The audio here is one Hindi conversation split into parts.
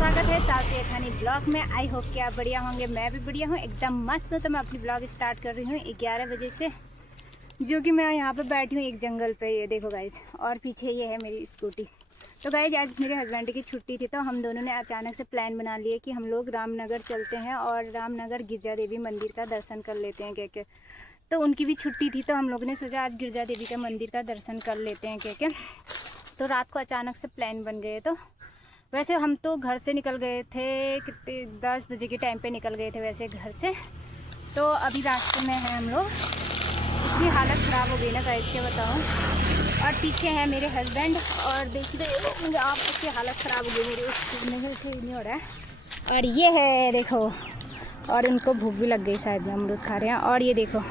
स्वागत है साउथ खानी ब्लॉग में। आई होप कि आप बढ़िया होंगे, मैं भी बढ़िया हूँ, एकदम मस्त। तो मैं अपनी ब्लॉग स्टार्ट कर रही हूँ 11 बजे से, जो कि मैं यहाँ पे बैठी हूँ एक जंगल पे। ये देखो गाइज, और पीछे ये है मेरी स्कूटी। तो गाइज आज मेरे हस्बैंड की छुट्टी थी, तो हम दोनों ने अचानक से प्लान बना लिए कि हम लोग रामनगर चलते हैं और रामनगर गिरजा देवी मंदिर का दर्शन कर लेते हैं क्या। तो उनकी भी छुट्टी थी, तो हम लोगों ने सोचा आज गिरजा देवी का मंदिर का दर्शन कर लेते हैं क्या। तो रात को अचानक से प्लान बन गए। तो वैसे हम तो घर से निकल गए थे कितने 10 बजे के टाइम पे निकल गए थे वैसे घर से। तो अभी रास्ते में हैं हम लोग। इतनी हालत ख़राब हो गई ना गाइस, क्या बताऊँ। और पीछे है मेरे हस्बैंड, और देख रहे आप उसकी हालत ख़राब हो गई मेरी, उस से नहीं हो रहा है। और ये है देखो, और उनको भूख भी लग गई शायद, में अमरूद खा रहे हैं। और ये देखो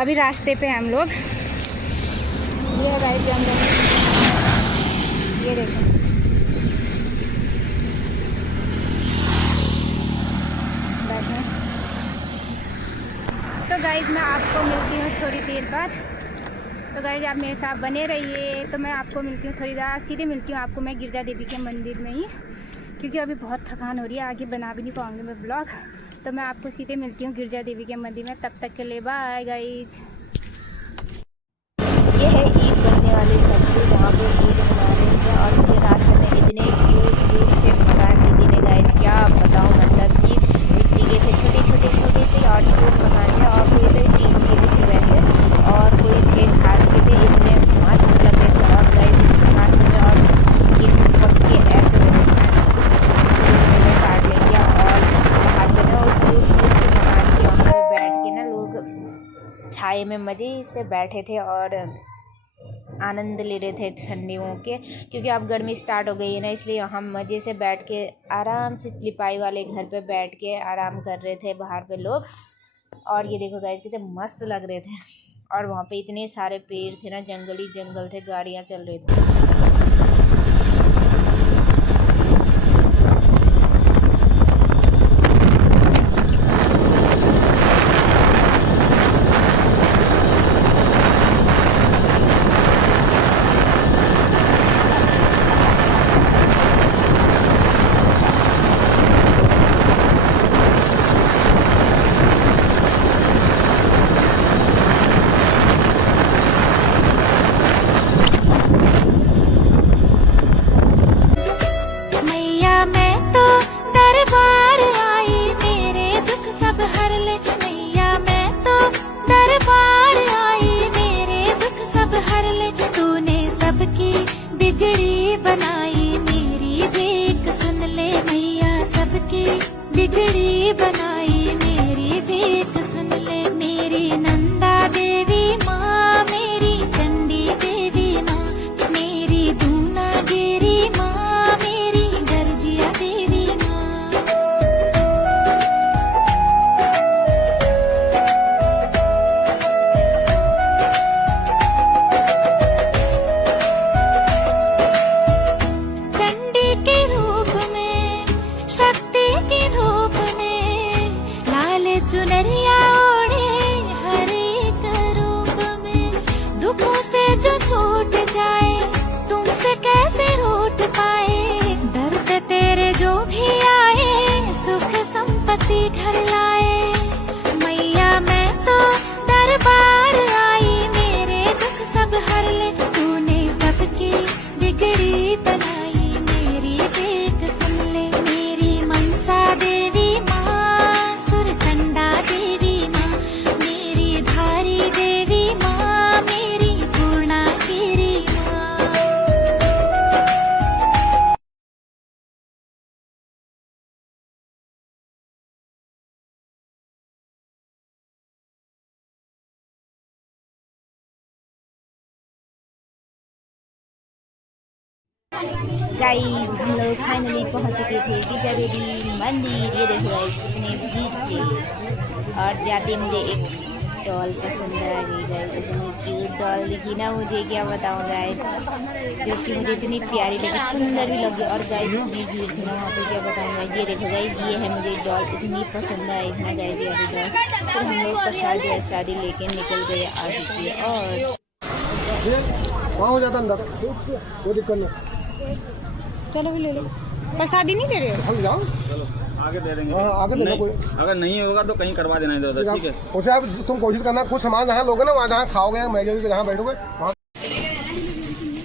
अभी रास्ते पे हम लोग, ये है गाइस जंगल, ये देखो। तो गाइज मैं आपको मिलती हूँ थोड़ी देर बाद। तो गाइज आप मेरे साथ बने रहिए। तो मैं आपको मिलती हूँ थोड़ी देर, सीधे मिलती हूँ आपको मैं गिरजा देवी के मंदिर में ही, क्योंकि अभी बहुत थकान हो रही है, आगे बना भी नहीं पाऊँगी मैं ब्लॉग। तो मैं आपको सीधे मिलती हूँ गिरजा देवी के मंदिर में। तब तक के लिए बाय गाइज। ये है ईद बनने वाली फैक्ट्री जहाँ पे ईद बना रहे थे, और मुझे रास्ते में इतने क्यूट से मकान दिखे ने गाइज, क्या बताऊँ। मतलब कि मिट्टी के थे, छोटे से और क्यूट मकान थे, और कोई तो टीन के भी थे वैसे, और कोई थे घास के थे, इतने मस्त लग रहे थे। और गाइज रास्ते में और गेहूँ पक्के ऐसे हो रहे थे ना, धीरे काट लेंगे। और बाहर पे ना क्यूट से मकान के वहाँ पे बैठ के ना लोग छाए में मज़े से बैठे थे और आनंद ले रहे थे ठंडियों के, क्योंकि अब गर्मी स्टार्ट हो गई है ना, इसलिए हम मज़े से बैठ के आराम से लिपाई वाले घर पे बैठ के आराम कर रहे थे बाहर पे लोग। और ये देखो गाइस कितने मस्त लग रहे थे। और वहाँ पे इतने सारे पेड़ थे ना, जंगली जंगल थे, गाड़ियाँ चल रही थी। बिगड़ी बनाई मेरी भेंट सुन ले। मेरी नंदा देवी माँ, मेरी चंडी देवी माँ, मेरी दूना गिरी माँ, मेरी गर्जिया देवी माँ। चंडी के रूप में, शक्ति की धूप में, लाल चुनरिया ओढ़े हर एक रूप में। दुखों से जो छूट जाए, तुमसे कैसे रूठ पाए। दर्द तेरे जो भी आए, सुख संपत्ति घर लाए। मैया मैं तो दरबार आई, मेरे दुख सब हर ले। तूने सबकी बिगड़ी बनाई, मेरी भेंट सुन ले। मेरी मनसा देवी माँ, सुरकंडा देवी माँ, मेरी धारी देवी माँ, मेरी पूर्णागिरी माँ। गाइस हम लोग फाइनली पहुंच चुके थे गिरजा देवी मंदिर। ये देखो गाइस कितने भीड़ थे, और जाते मुझे एक डॉल पसंद आ गई गाइस, इतनी क्यूट डॉल दिखी ना मुझे, क्या बताऊँ गाइस, जो कि मुझे इतनी प्यारी लगी, सुंदर भी लगी। और गाइस इतनी भीड़ थी ना वहाँ पे, क्या बताऊँ गाइस। ये देखो गाइस, ये है मुझे डॉल इतनी पसंद आई ना गाइस, ये वाली डॉल। फिर हम लोग प्रसाद शादी लेके निकल गए आगे की। और वहाँ हो जाता अंदर, कोई दिक्कत नहीं। चलो भी ले लो। प्रसादी नहीं दे रहे हो? हम जाओ चलो आगे दे देंगे। हाँ, आगे दे दो नहीं, कोई। अगर नहीं होगा तो कहीं करवा देना इधर उधर, ठीक है। उसे आप तुम कोशिश करना, कुछ सामान जहाँ लोगे ना वहाँ जहाँ खाओगे मैगी जहाँ बैठोगे वहाँ।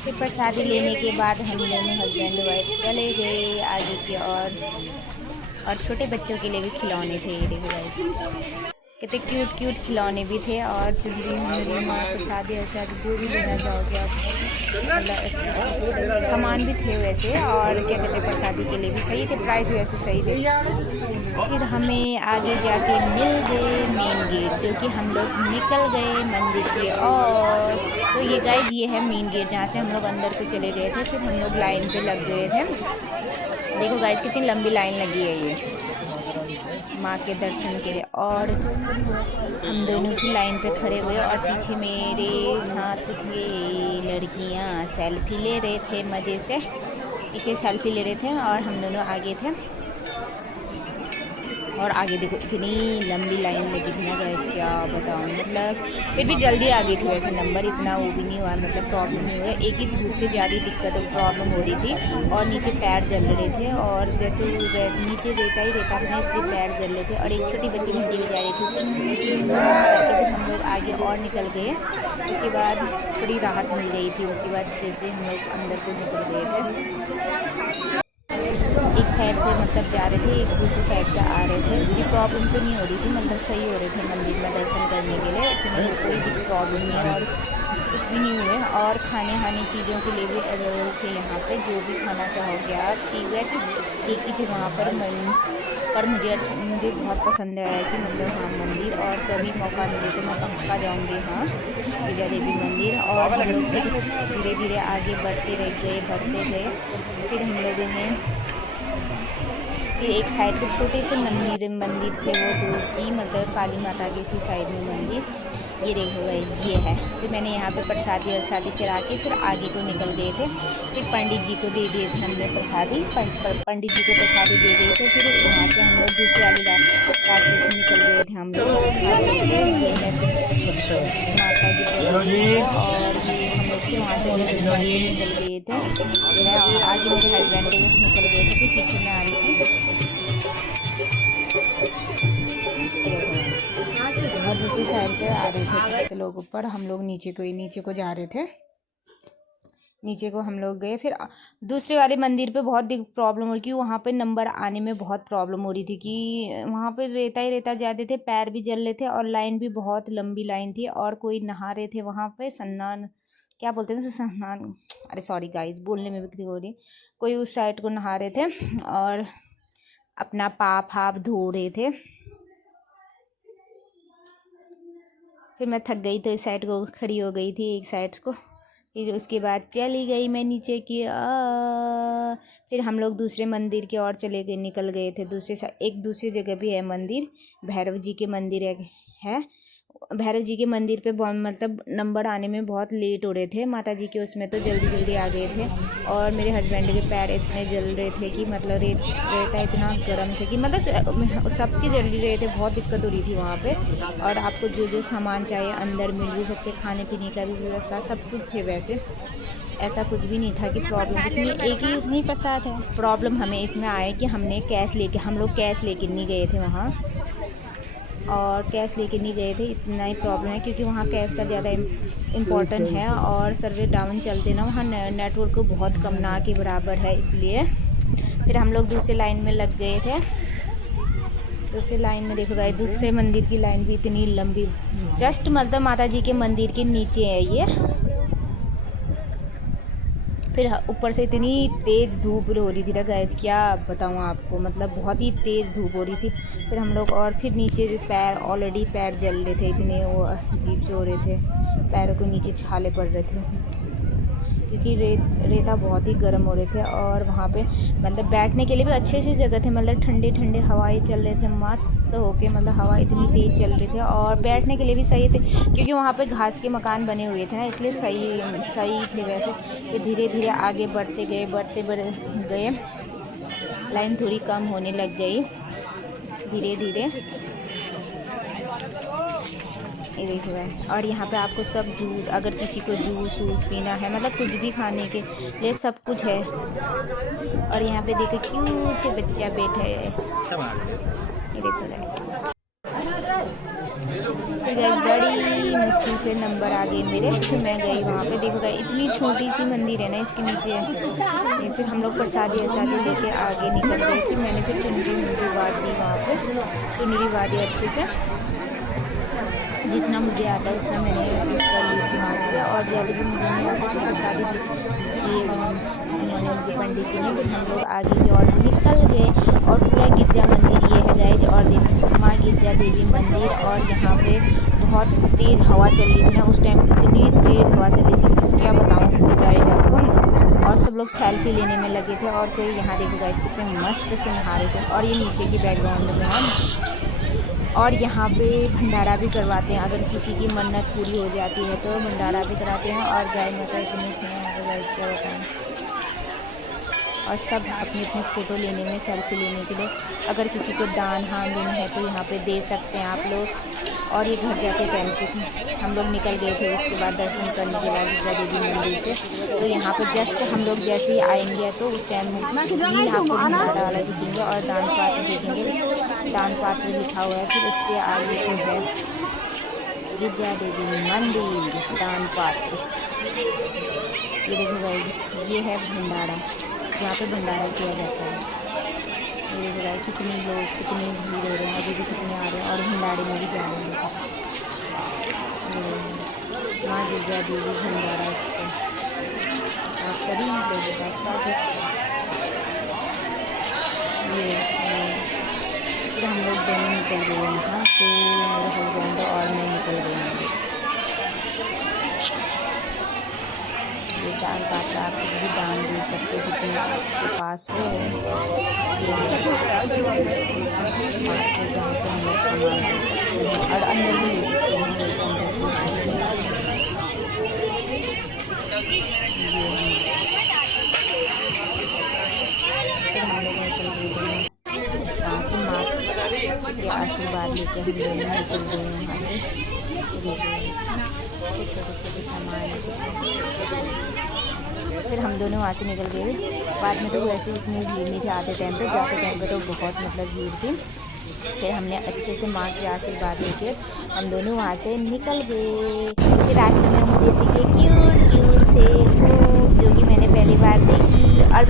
फिर प्रसादी लेने के बाद हम दोनों हस्बैंड वाइफ चले गए आगे की और छोटे बच्चों के लिए भी खिलौने थे। ये देखो गाइस कितने क्यूट क्यूट खिलौने भी थे और चुनरी मुनरी माँ प्रसादी ऐसा जो भी लेना चाहोगे आप, मतलब अच्छे सामान भी थे वैसे। और क्या कहते हैं प्रसादी के लिए भी सही थे, प्राइस वैसे सही थे। फिर हमें आगे जाके मिल गए मेन गेट, जो कि हम लोग निकल गए मंदिर के। और तो ये गाइस ये है मेन गेट जहाँ से हम लोग अंदर को चले गए थे। फिर हम लोग लाइन पे लग गए थे। देखो गाइस कितनी लंबी लाइन लगी है ये माँ के दर्शन के लिए। और हम दोनों की लाइन पे खड़े हुए और पीछे मेरे साथ थे लड़कियाँ सेल्फी ले रहे थे मज़े से, पीछे सेल्फी ले रहे थे और हम दोनों आगे थे। और आगे देखो इतनी लंबी लाइन लगी थी ना गाइस, क्या बताऊँ। मतलब फिर भी जल्दी आ गई थी वैसे, नंबर इतना वो भी नहीं हुआ, मतलब प्रॉब्लम नहीं हुआ। एक ही धूप से ज़्यादा दिक्कत और प्रॉब्लम हो रही थी और नीचे पैर जल रहे थे। और जैसे नीचे रहता ही रहता था ना, इसलिए पैर जल रहे थे। और एक छोटी बच्ची घंटी बजा रही थी। फिर हम लोग आगे और निकल गए। उसके बाद थोड़ी राहत मिल गई थी। उसके बाद जैसे हम लोग अंदर को निकल गए थे, एक साइड से मतलब जा रहे थे, एक दूसरी साइड से आ रहे थे। कोई प्रॉब्लम तो नहीं हो रही थी, मतलब सही हो रहे थे मंदिर में दर्शन करने के लिए, इतनी कोई प्रॉब्लम नहीं है और कुछ भी नहीं हुए। और खाने चीज़ों के लिए भी अवेलेबल थे यहाँ पे, जो भी खाना चाहोगे आप। ठीक वैसे ठीक ही थे वहाँ पर मुझे बहुत पसंद आया कि मतलब हाँ मंदिर, और कभी मौका मिले तो मैं पक्का जाऊँगी हाँ गिरिजा देवी मंदिर। और हम लोग धीरे धीरे आगे बढ़ते गए। फिर हम लोगों ने फिर एक साइड पे छोटे से मंदिर थे वो, जो कि मतलब काली माता की थी साइड में मंदिर। ये देखो गाइस ये है। फिर मैंने यहाँ पे प्रसादी चढ़ा के फिर आगे को निकल गए थे। फिर पंडित जी को दे दिए थे हमने प्रसादी, पंडित जी को प्रसादी दे दिए थे। फिर वहाँ से हम लोग दूसरे वाले रास्ते से निकल गए थे हम लोग माता की जगह। और ये हम लोग फिर वहाँ से दूसरे साइड से निकल गए थे। मैं आगे मेरे हस्बैंड के निकल गए थे, फिर पीछे में आ रही थी और दूसरी साइड से आ रहे थे तो लोग ऊपर, हम लोग नीचे को जा रहे थे। नीचे को हम लोग गए। फिर दूसरे वाले मंदिर पे बहुत प्रॉब्लम हो रही थी, वहाँ पे नंबर आने में बहुत प्रॉब्लम हो रही थी कि वहाँ पे रेता ज़्यादा थे, पैर भी जल रहे थे और लाइन भी बहुत लंबी लाइन थी। और कोई नहा रहे थे वहाँ पे, स्नान क्या बोलते हैं स्नान, अरे सॉरी गाइस बोलने में भी हो रही, कोई उस साइड को नहा रहे थे और अपना पाप धो रहे थे। फिर मैं थक गई तो इस साइड को खड़ी हो गई थी, एक साइड को। फिर उसके बाद चली गई मैं नीचे की। फिर हम लोग दूसरे मंदिर की ओर निकल गए थे। एक दूसरी जगह भी है मंदिर, भैरव जी के मंदिर है। भैरव जी के मंदिर पे मतलब नंबर आने में बहुत लेट हो रहे थे। माता जी के उसमें तो जल्दी आ गए थे। और मेरे हस्बैंड के पैर इतने जल रहे थे कि मतलब रेता इतना गर्म थे कि मतलब सबके जल रहे थे, बहुत दिक्कत हो रही थी वहाँ पे। और आपको जो सामान चाहिए अंदर मिल भी सकते, खाने पीने का भी व्यवस्था सब कुछ थे। वैसे ऐसा कुछ भी नहीं था कि प्रॉब्लम कुछ नहीं, एक ही नहीं प्रसाद है। प्रॉब्लम हमें इसमें आया कि हम लोग कैश लेके नहीं गए थे वहाँ, और कैश लेके नहीं गए थे, इतना ही प्रॉब्लम है क्योंकि वहाँ कैश का ज़्यादा इम्पोर्टेंट है। और सर्वर डाउन चलते ना, वहाँ नेटवर्क को बहुत कम ना के बराबर है, इसलिए फिर हम लोग दूसरे लाइन में लग गए थे। दूसरे लाइन में देखो गाइस, दूसरे मंदिर की लाइन भी इतनी लंबी, जस्ट मतलब माता जी के मंदिर के नीचे है ये। फिर ऊपर से इतनी तेज़ धूप हो रही थी ना गाइस, क्या बताऊँ आपको, मतलब बहुत ही तेज़ धूप हो रही थी। फिर हम लोग और फिर नीचे ऑलरेडी पैर जल रहे थे, इतने वो अजीब से हो रहे थे, पैरों को नीचे छाले पड़ रहे थे क्योंकि रेता बहुत ही गर्म हो रहे थे। और वहाँ पे मतलब बैठने के लिए भी अच्छी जगह थे, मतलब ठंडे हवाएं चल रहे थे मस्त होके, मतलब हवा इतनी तेज़ चल रही थी। और बैठने के लिए भी सही थे क्योंकि वहाँ पे घास के मकान बने हुए थे ना, इसलिए सही थे वैसे। फिर धीरे आगे बढ़ते गए, लाइन थोड़ी कम होने लग गई धीरे। ये देखो गाइस। और यहाँ पे आपको सब जूस, अगर किसी को जूस वूस पीना है, मतलब कुछ भी खाने के लिए सब कुछ है। और यहाँ पे देखो क्यूट से बच्चा बैठा है, ये देखो गाइस। फिर गाइस बड़ी मुश्किल से नंबर आ गए मेरे, फिर मैं गई वहाँ पे। देखो गाइस इतनी छोटी सी मंदिर है ना, इसके नीचे ये। फिर हम लोग प्रसादी वरसादी लेके आगे निकल गए। फिर मैंने फिर चुनरी बात दी वहाँ पे, चुनरी बात दी अच्छे से, जितना मुझे आता है उतना मैंने कर ली थी वहाँ से। और ज़्यादा भी मुझे नहीं आता, फिर प्रसादी दिए उन्होंने मुझे पंडित जी ने। फिर हम लोग आगे की ओर निकल गए। और पूरा गिरजा मंदिर ये है गाइज, और देखो माँ गिरजा देवी मंदिर। और यहाँ पे बहुत तेज़ हवा चल रही थी ना उस टाइम, इतनी तेज़ हवा चल रही थी कि क्या बताऊँ गाइज आपको। और सब लोग सेल्फी लेने में लगे थे। और कोई यहाँ देखो गाइज कितने मस्त से नहा रहे थे। और ये नीचे की बैकग्राउंड में है। और यहाँ पे भंडारा भी करवाते हैं, अगर किसी की मन्नत पूरी हो जाती है तो भंडारा भी कराते हैं। और गाय माता इतनी थी यहाँ पे गाइस क्या बताएं। और सब अपनी अपनी फ़ोटो लेने में, सेल्फी लेने के लिए, अगर किसी को दान हान देना है तो यहाँ पे दे सकते हैं आप लोग। और ये घर जाते टाइम पे हम लोग निकल गए थे, उसके बाद दर्शन करने के बाद गिरजा देवी मंदिर से। तो यहाँ पे जस्ट हम लोग जैसे ही आएंगे तो उस टाइम मीन आपको भंडारा वाला दिखेंगे और दान पात्र देखेंगे। दान पात्र लिखा हुआ है। फिर इससे आगे को है गिरजा देवी मंदिर दान पात्र। ये देखो गाइस, ये है भंडारा, जहाँ पे भंडारा किया जाता है। ये देखो गाइस कितने लोग, कितनी भीड़ हो रहे हैं, अभी भी कितने आ रहे हैं। और भंडारे में भी जा रहे हैं। माँ गिरजा देवी भंडारा इस पर आप सभी लोगों का स्वागत। ये फिर हम लोग दोनों निकल गए वहाँ से, मेरे हस्बैंड और मैं निकल गए। ये दान पात्र आप कुछ भी दान दे सकते हो जितना आपके पास हो। ये जहाँ से हम लोग सामान दे सकते हैं और अंदर भी ले सकते हैं, जैसे अंदर फिर हम लोग निकल गए दोनों वहाँ से। माँ के आशीर्वाद लेके हम दोनों निकल गए वहाँ से। छोटे छोटे सामान फिर हम दोनों वहाँ से निकल गए। बाद में तो वैसे इतनी भीड़ नहीं थी, आते टाइम पे, जाते टाइम पे तो बहुत मतलब भीड़ थी। फिर हमने अच्छे से माँ के आशीर्वाद लेके हम दोनों वहाँ से निकल गए। फिर रास्ते में मुझे दिखे क्यूट से ऊँट, जो कि मैंने पहली बार देखी। और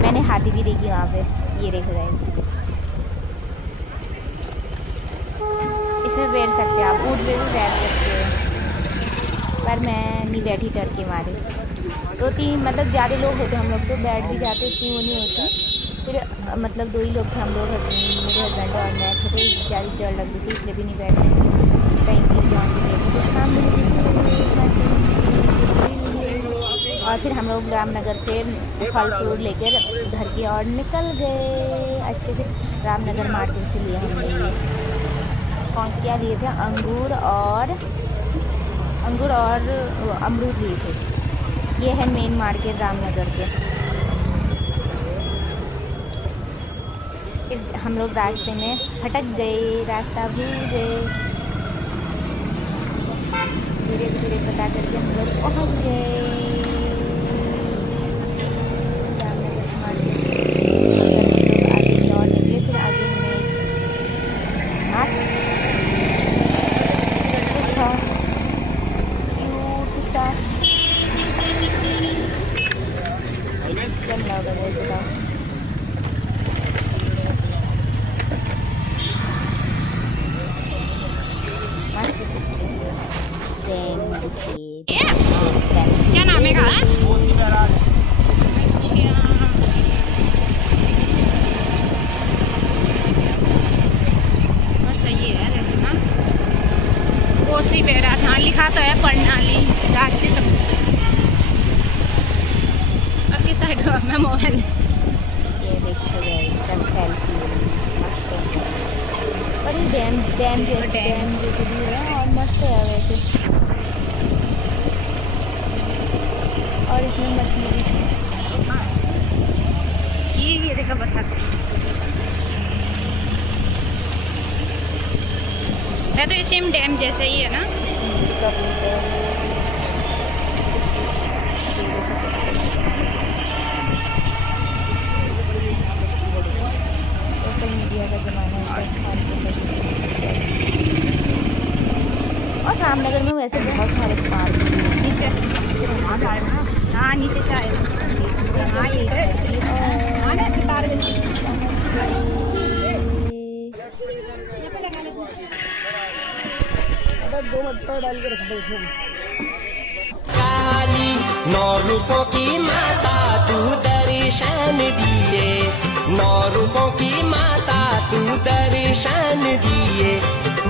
मैंने हाथी भी देखी वहाँ पे, ये देखो गाइस। इसमें बैठ सकते हैं आप, ऊँट पे भी बैठ सकते हैं, पर मैं नहीं बैठी डर के मारे। 2-3 मतलब ज़्यादा लोग होते हम लोग तो बैठ भी जाते, इतनी वो नहीं होती। फिर मतलब 2 ही लोग थे हम लोग, मेरे हस्बैंड और मैं थे, तो ज़्यादा डर लग रही थी, इसलिए भी नहीं बैठे, कहीं गिर जाऊँगी लेकिन। तो सामने और फिर हम लोग रामनगर से फल फ्रूट लेकर घर की ओर निकल गए अच्छे से। रामनगर मार्केट से लिया हमने ये क्या लिए थे, अंगूर और अमरूद लिए थे। ये है मेन मार्केट रामनगर के। फिर हम लोग रास्ते में भटक गए, रास्ता भूल गए। धीरे धीरे पता करके हम लोग पहुँच गए रामनगर मार्केट से। आगे की ओर निकले। फिर आगे हमें चलना होगा भाई, बताओ। मस्त से क्या नाम है का? सही है वैसे ना, कोसी बेरा था लिखा तो है प्रणाली राष्ट्रीय सब। अब की साइड में मोबाइल, ये देखो गाइस सब सेल्फी मस्त है। पर ये डैम जैसे भी है और मस्त है वैसे। और इसमें मछली भी थी। ये देखो बता है तो सेम डैम जैसा ही है ना। इसके नीचे का व्यू है। सोशल मीडिया का जमाना है, और रामनगर में वैसे बहुत सारे पार्क हैं। नीचे हाँ नीचे से आए हाँ ये हाँ ना सितारगंज काली 9 रूपों की माता तू दर्शन दिए, 9 रूपों की माता तू दर्शन दिए।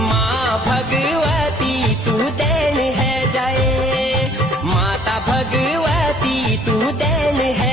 माँ भगवती तू देन है जाए, माता भगवती तू देन है